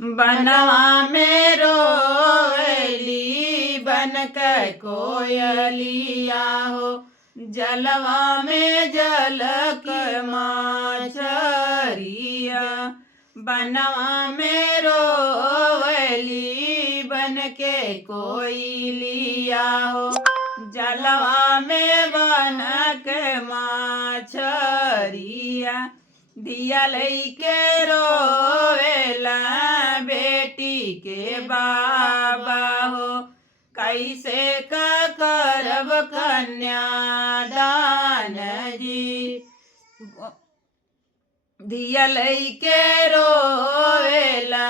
बनवा में रोवेली बन के कोयलिया हो, जलवा में जलक माछरिया। बनवा में रोवेली बन के कोयलिया हो, जलवा में बन के माछरिया। दिया लइके रोवेला बेटी के बाबा हो, कैसे करब कन्यादान जी। दिया लइके रोवेला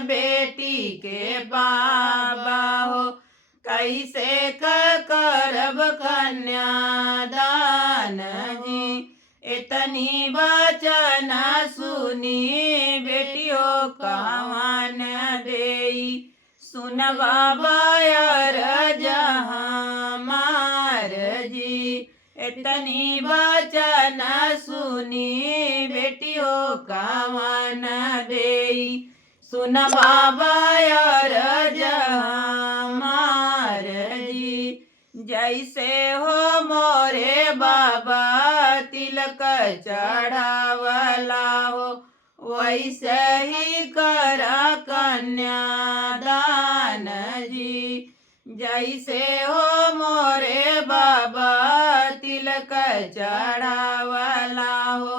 बेटी के बाबा हो, कैसे करब कन्यादान जी। इतनी वचन सुनी बेटियों कवन देई, सुन बाबा अरज हमार जी। इतनी वचन सुनी बेटियों कवन देई, सुन बाबा अरज हमार जी। जैसे हो मोरे बाबा तिलक चढ़ावला हो, वैसे ही कर कन्यादान जी। जैसे हो मोरे बाबा तिलक चढ़ावला हो,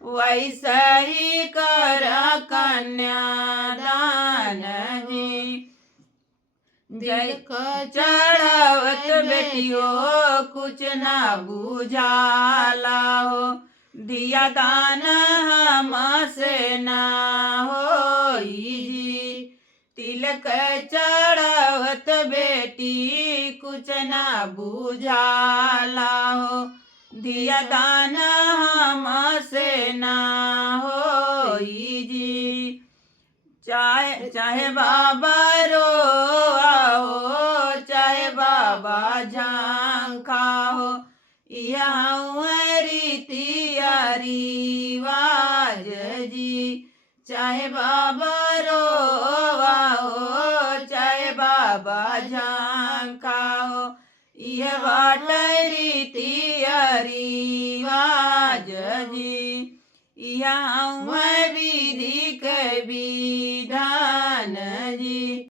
वैसे ही कर कन्यादान जी। तिलक चढ़ावत बेटियों कुछ ना बुझाला हो, दिया दान हमसे ना होई जी। तिलक चढ़ावत बेटी कुछ ना बुझाला हो, दिया दान हमसे ना होई जी। चाहे बाबा रोआओ, चाहे बाबा झांखा हो, यहाँ रीतिया रिवाज जी। चाहे बाबा रोआओ, चाहे बाबा झांखा हो, यह बाट रीतिया रिवाज जी। यहाँ विधि के विधान जी।